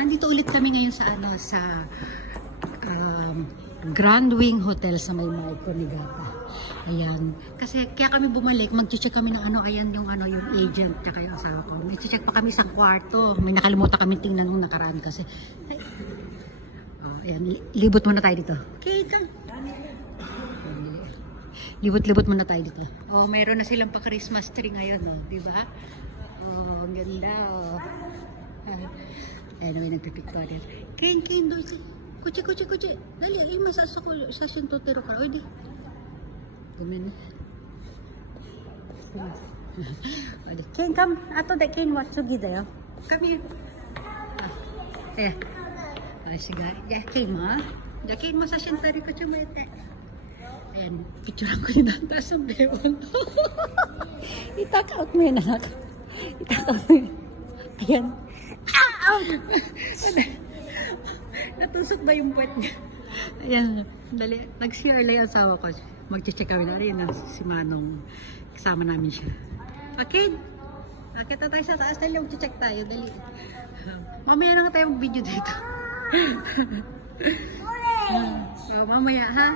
Nandito ulit kami ngayon sa Grand Wing Hotel sa may Marco Nigata. Ayan. Kasi kaya kami bumalik, mag-check kami ng ayan yung agent at yung asawa ko. May check pa kami sa kwarto. May nakalimutan kami tingnan nung nakaraan kasi. Ayan, libot muna tayo dito. Okay, ito. Libot-libot muna tayo dito. Oh, mayroon na silang pa Christmas tree ngayon, oh, di ba? Oh, ang ganda, oh. Ayan, may nagpipictorial. Ken, doon si kuchi. Dali, masas ako sa sintotero ka. Oy, di. Gumin. Ken, come. Ato da Ken, watsugi da yo. Come here. Ayan. Sige. Ya, Ken mo. Ya, Ken mo sa sintotero ko chumete. Ayan, picturean ko yung nantas ang bewon. Itaka out mo yun, anak. Itaka out mo yun. Ayan. Natusok ba yung puwet niya? Ayan, dali. Nag-share lang yung asawa ko. Mag-check kami na rin. Si Manong, kasama namin siya. Okay. Kita tayo sa taas. Dali, mag-check tayo. Dali. Mamaya na nga tayo mag-video dito. Mamaya, ha?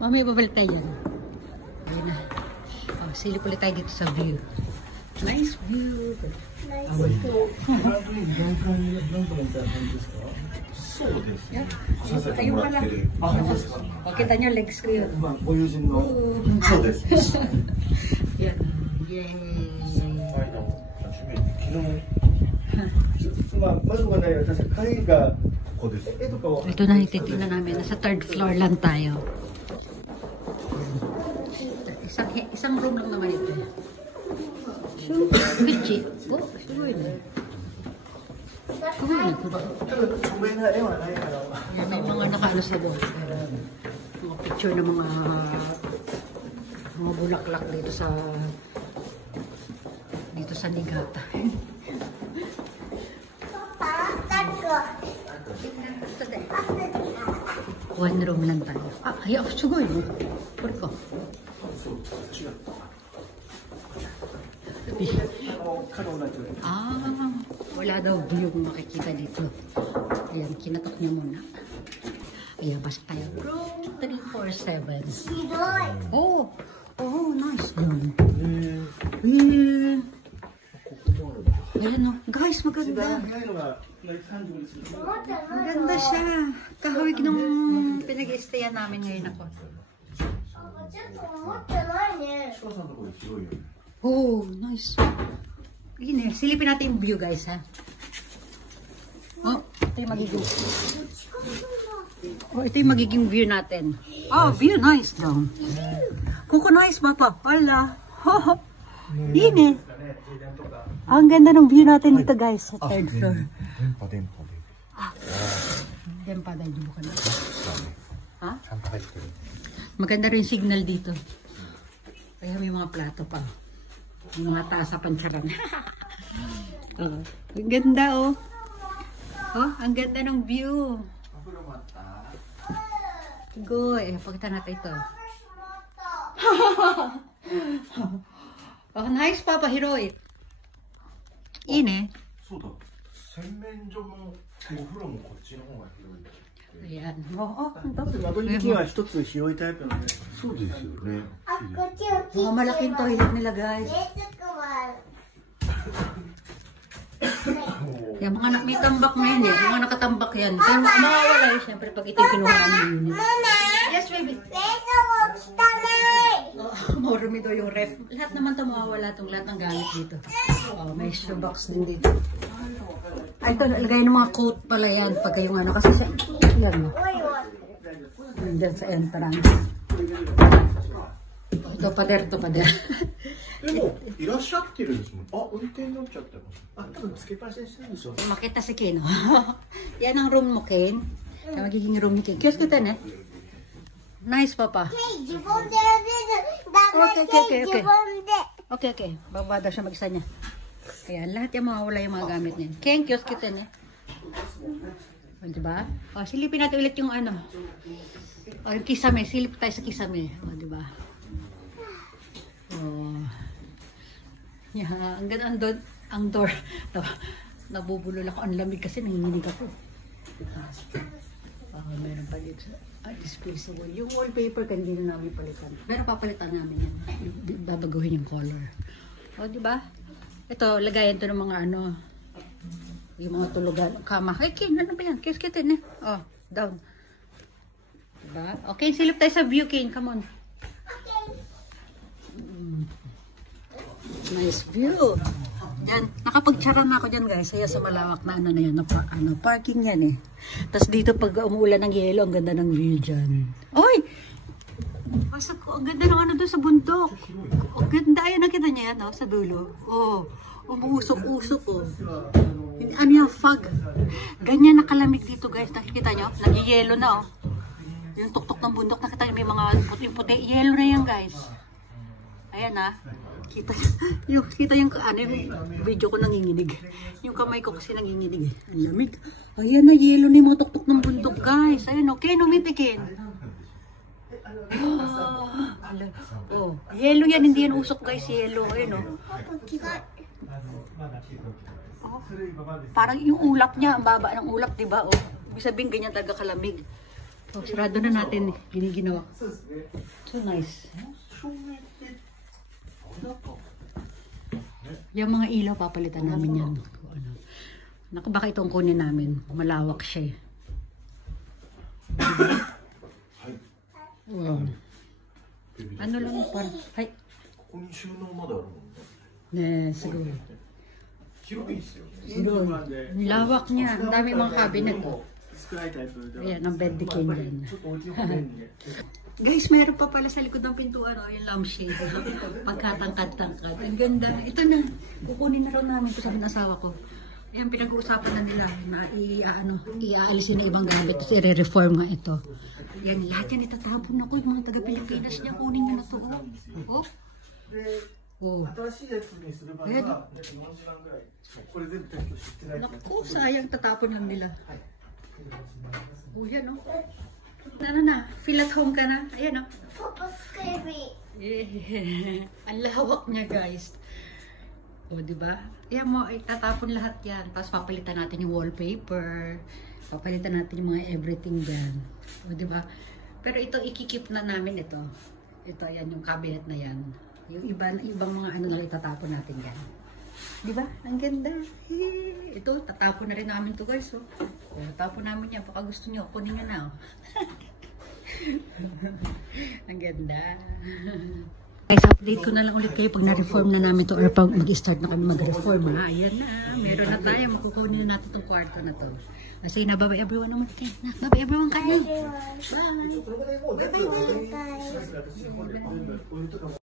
Mamaya babalik tayo dyan. Ayun na. Silip ulit tayo dito sa view. Nice view. Ayun pala. Kita nyo, legs ko yun. Yan. Yay. Ito na, ititignan namin. Nasa third floor lang tayo. Isang room lang naman ito. Kuchi. Oh, siguro na. May mga nakaano sa loob. Mga picture ng mga bulaklak dito sa Nigata. One room lang tayo. Ayaw, sugoi mo. Porko. Wala daw view kung makikita dito. Ayan, kinatok niya muna. Ayan, pasok tayo. Room 347. Oh, nice. Ayan, oh. Guys, maganda. Maganda siya. Kahawig nung pinag-i-stayan namin ngayon ako. Oh, nice. Yun, silipin natin yung view, guys, ha. Oh, ito yung magiging view natin. Oh, view nice daw. Kuko nice, Papa. Hala. Yun, ang ganda ng view natin dito, guys, sa third floor. Dempa dahil di bukan. Ha? Maganda rin signal dito. Kaya may mga plato pa. Yung mga tasa pancharan. Ang ganda, oh. Oh, ang ganda ng view. Goy, pakita natin ito. Oh, nice, Papa Hiroit. Ine. Ayan. Mga malaking toilet nila, guys. Yung mga may tambak na yun, yung mga nakatambak yan. Kaya mawawala yun, siyempre, pag ito yung kinuha namin yun. Yes, baby. Marumi daw yung ref. Lahat naman ito mawawala itong lahat ng gamit dito. Oh, may shoebox din dito. Ay, ito, lagay ng mga coat pala yan. Pagka yung kasi siya, yan mo. Diyan sa entrance. Ito pader. Makita si Ken. Yan ang room mo, Ken. Yan magiging room ni Ken. Kiyos ko ito, Nice, Papa. Okay. Bababa daw siya mag-isa niya. Ayan, lahat yung mawawala yung mga gamit niya. Ken, kiyos ko ito, Diba? O, silipin natin ulit yung o, yung kisame. Silip tayo sa kisame. O, diba? O. Yeah, ang ganda doon. ang door. Nabubulol ako. Ang lamig kasi nanginginig ako. Meron pa dito sa display sa wall. Yung wallpaper hindi na namin palitan. Pero papalitan namin yan. Babaguhin yung color. O, diba? Ito, lagayan to ng mga ano, yung mga tulugan. Kama. Ay, Ken, ano ba yan? Kiskitin eh. Oh, down. Diba? Okay, silip tayo sa view, Ken. Come on. Nice view. Yan, nakapagtsara na ako dyan guys. Kaya sa malawak na ano na yan, parking yan eh. Tapos dito pag umuulan ng yelo, ang ganda ng view dyan. Oy! Pasok ko, ang ganda ng ano doon sa bundok. Ang ganda, ayan, nakita niya yan, oh, sa dulo. Oh, umuusok-usok oh. Ano yung fog? Ganyan nakalamig dito guys, nakikita nyo? Nag-yelo na oh. Yung tuktok ng bundok, nakita nyo may mga puti-puti. Yelo na yan guys. Ayan ah. Kita yung ano yung video ko nanginginig. Yung kamay ko kasi nanginginig eh. Ang lamig. Ayan na, yelo ni mga tuktok ng bundok guys. Ayan okay, umipikin. Oh, yelo yan, hindi yan usok guys, yelo. Ayan oh. Oh, parang yung ulap niya, ang baba ng ulap, di ba? Oh, ibig sabihin ganyan talaga kalamig. Oh, sarado na natin eh. Giniginawa. So nice. Yung mga ilaw papalitan namin yan. Naku, baka itong kunin namin. Malawak siya eh. Wow. Ano lang parang... Ay. Siguro. Lawak niya. Ang dami mga cabinet oh. Ayan, ang bed decay dyan. Guys, meron pa pala sa likod ng pintuan, oh, yung lampshade. Pagkatangkad-tangkad. Ang ganda. Ito na. Kukunin na rin namin ito, sabi ng asawa ko. Ayan, pinag-uusapan na nila na iaalisin na ibang gamit. Tapos i-reform nga ito. Yan, lahat yan itatapon ako. Yung mga taga-Pilipinas niya, kunin nyo na ito. Oh. Oh. Ayan. Naku, sayang tatapon lang nila. Oh, yan oh. Ano na, feel at home ka na? Ayan o. Ang lawak niya guys. O diba? Ayan mo, itatapon lahat yan. Tapos papalitan natin yung wallpaper. Papalitan natin yung mga everything dyan. O diba? Pero ito, ikikip na namin ito. Ito, ayan yung cabinet na yan. Yung ibang mga ano na itatapon natin yan. Diba? Ang ganda. Ito, tatapon na rin namin to guys. Oh. Tatapon namin yan. Baka gusto nyo, kunin nyo na. Oh. Ang ganda. Guys, update ko na lang ulit kayo pag na-reform na namin to or pag mag-start na kami mag-reform. Ha? Ayan na. Meron na tayo. Makukunin na natin itong kwarto na to. Kasi na, bye-bye everyone naman. Bye-bye everyone kayo. Bye. Bye-bye.